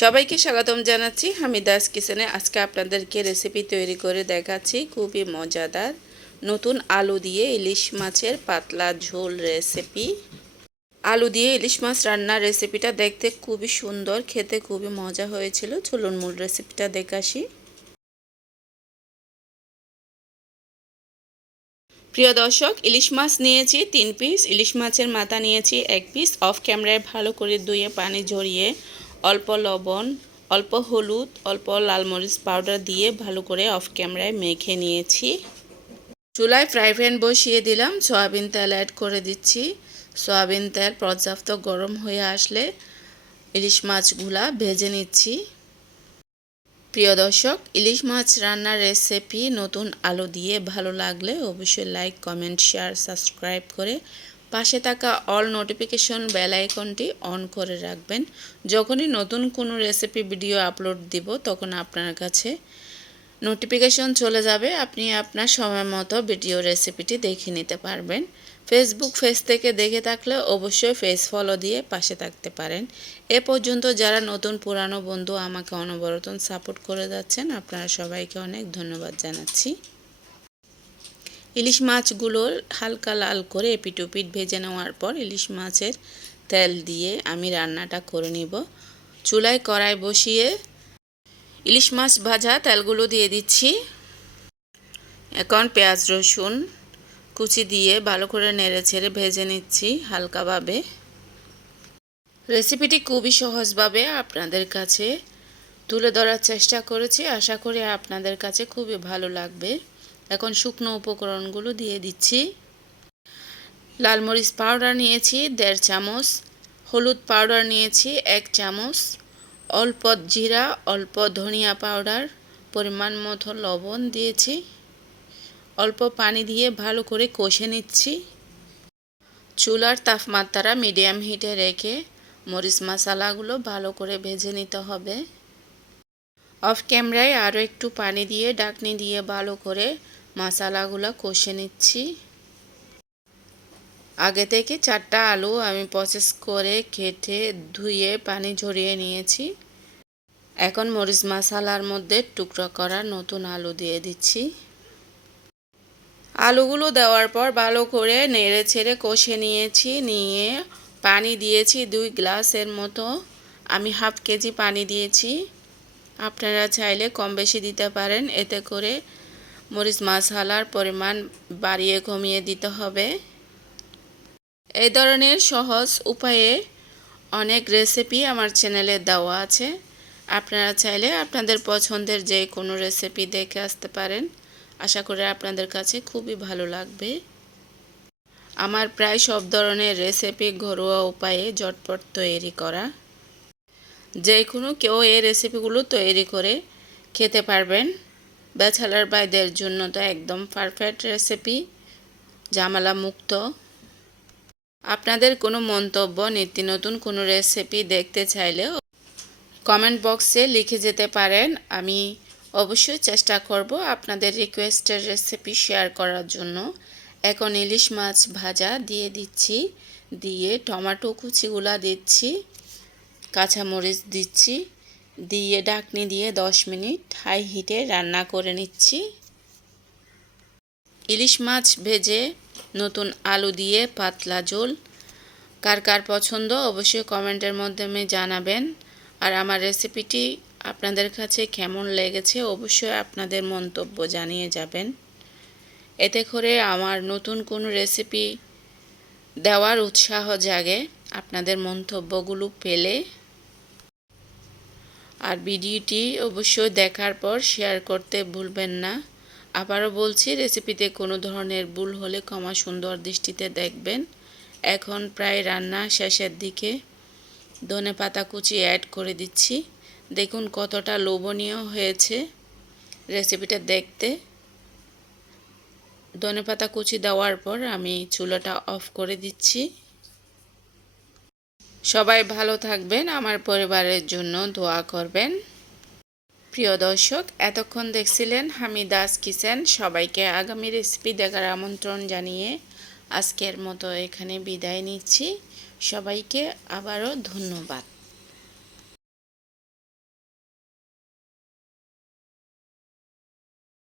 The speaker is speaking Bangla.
সবাইকে স্বাগতম জানাচ্ছি হামিদাস কিচেনে। আজকে আপনাদেরকে রেসিপি তৈরি করে দেখাচ্ছি, খুবই মজাদার। নতুন আলু দিয়ে ইলিশ মাছের পাতলা ঝোল রেসিপি আলু দিয়ে ইলিশ মাছ রান্নার রেসিপিটা দেখতে খুবই সুন্দর, খেতে খুবই মজা হয়েছিল। চলুন মূল রেসিপিটা দেখে আসি। প্রিয় দর্শক, ইলিশ মাছ নিয়েছি তিন পিস ইলিশ মাছের মাথা নিয়েছি এক পিস অফ ক্যামেরায় ভালো করে ধুয়ে, পানি ঝরিয়ে অল্প লবণ, অল্প হলুদ, অল্প লাল মরিচ পাউডার দিয়ে ভালো করে অফ ক্যামেরায় মেখে নিয়েছি। চুলায় ফ্রাই প্যান বসিয়ে দিলাম, সয়াবিন তেল অ্যাড করে দিচ্ছি। সয়াবিন তেল পর্যাপ্ত গরম হয়ে আসলে ইলিশ মাছগুলা ভেজে নিচ্ছি। প্রিয় দর্শক, ইলিশ মাছ রান্নার রেসিপি নতুন আলু দিয়ে ভালো লাগলে অবশ্যই লাইক, কমেন্ট, শেয়ার, সাবস্ক্রাইব করে পাশে থাকা অল নোটিফিকেশন বেল আইকনটি অন করে রাখবেন। যখনই নতুন কোনো রেসিপি ভিডিও আপলোড দিব, তখন আপনার কাছে নোটিফিকেশন চলে যাবে। আপনি আপনার সময় মতো ভিডিও রেসিপিটি দেখে নিতে পারবেন। ফেসবুক পেজ থেকে দেখে থাকলে অবশ্যই ফেস ফলো দিয়ে পাশে থাকতে পারেন। এ পর্যন্ত যারা নতুন পুরানো বন্ধু আমাকে অনবরতন সাপোর্ট করে যাচ্ছেন, আপনারা সবাইকে অনেক ধন্যবাদ জানাচ্ছি। ইলিশ মাছগুলো হালকা লাল করে এপিটুপিট ভেজে নেওয়ার পর ইলিশ মাছের তেল দিয়ে আমি রান্নাটা করে নিব। চুলায় কড়াই বসিয়ে ইলিশ মাছ ভাজা তেলগুলো দিয়ে দিচ্ছি। এখন পেঁয়াজ, রসুন কুচি দিয়ে ভালো করে নেড়ে ছেড়ে ভেজে নিচ্ছি হালকাভাবে। রেসিপিটি খুবই সহজভাবে আপনাদের কাছে তুলে ধরার চেষ্টা করেছি। আশা করি আপনাদের কাছে খুবই ভালো লাগবে। এখন শুকনো উপকরণগুলো দিয়ে দিচ্ছি। লাল মরিচ পাউডার নিয়েছি দেড় চামচ, হলুদ পাউডার নিয়েছি এক চামচ, অল্প জিরা, অল্প ধনিয়া পাউডার, পরিমাণ মতো লবণ দিয়েছি। অল্প পানি দিয়ে ভালো করে কষে নিচ্ছি। চুলার তাপমাত্রা মিডিয়াম হিটে রেখে মরিচ মশালাগুলো ভালো করে ভেজে নিতে হবে। অফ ক্যামেরায় আরও একটু পানি দিয়ে ডাকনি দিয়ে ভালো করে মশালাগুলো কষে নিচ্ছি। আগে থেকে চারটা আলু আমি প্রসেস করে কেটে ধুয়ে পানি ঝরিয়ে নিয়েছি। এখন মরিচ মশালার মধ্যে টুকরো করা নতুন আলু দিয়ে দিচ্ছি। আলুগুলো দেওয়ার পর ভালো করে নেড়ে ছেড়ে কষে নিয়েছি, নিয়ে পানি দিয়েছি দুই গ্লাসের মতো। আমি হাফ কেজি পানি দিয়েছি। আপনারা চাইলে কম বেশি দিতে পারেন, এতে করে মরিচ মশালার পরিমাণ বাড়িয়ে কমিয়ে দিতে হবে। এই ধরনের সহজ উপায়ে অনেক রেসিপি আমার চ্যানেলে দেওয়া আছে। আপনারা চাইলে আপনাদের পছন্দের যে কোনো রেসিপি দেখে আসতে পারেন। আশা করি আপনাদের কাছে খুবই ভালো লাগবে। আমার প্রায় সব ধরনের রেসিপি ঘরোয়া উপায়ে ঝটপট তৈরি করা। যে কোনো কেউ এই রেসিপিগুলো তৈরি করে খেতে পারবেন। ব্যাচেলার বাইদের জন্য তো একদম পারফেক্ট রেসিপি জামালা মুক্ত। আপনাদের কোনো মন্তব্য, নিত্য নতুন কোনো রেসিপি দেখতে চাইলে কমেন্ট বক্সে লিখে যেতে পারেন। আমি অবশ্যই চেষ্টা করব আপনাদের রিকোয়েস্টের রেসিপি শেয়ার করার জন্য। এখন ইলিশ মাছ ভাজা দিয়ে দিচ্ছি, দিয়ে টমেটো কুচিগুলা দিচ্ছি, কাঁচামরিচ দিচ্ছি। দিয়ে ডাকনি দিয়ে দশ মিনিট হাই হিটে রান্না করে নিচ্ছি। ইলিশ মাছ ভেজে নতুন আলু দিয়ে পাতলা ঝোল। কার কার পছন্দ অবশ্যই কমেন্টের মাধ্যমে জানাবেন। আর আমার রেসিপিটি আপনাদের কাছে কেমন লেগেছে অবশ্যই আপনাদের মন্তব্য জানিয়ে যাবেন। এতে করে আমার নতুন কোনো রেসিপি দেওয়ার উৎসাহ জাগে আপনাদের মন্তব্যগুলো পেলে। আর ভিডিওটি অবশ্যই দেখার পর শেয়ার করতে ভুলবেন না। আবারও বলছি রেসিপিতে কোনো ধরনের ভুল হলে ক্ষমা সুন্দর দৃষ্টিতে দেখবেন। এখন প্রায় রান্না শেষের দিকে ধনে পাতা কুচি অ্যাড করে দিচ্ছি। দেখুন কতটা লোভনীয় হয়েছে রেসিপিটা দেখতে। ধনে পাতা কুচি দেওয়ার পর আমি চুলাটা অফ করে দিচ্ছি। সবাই ভালো থাকবেন, আমার পরিবারের জন্য দোয়া করবেন। প্রিয় দর্শক, এতক্ষণ দেখছিলেন হামিদাস কিসেন সবাইকে আগামী রেসিপি দেখার আমন্ত্রণ জানিয়ে আজকের মতো এখানে বিদায় নিচ্ছি। সবাইকে আবারও ধন্যবাদ।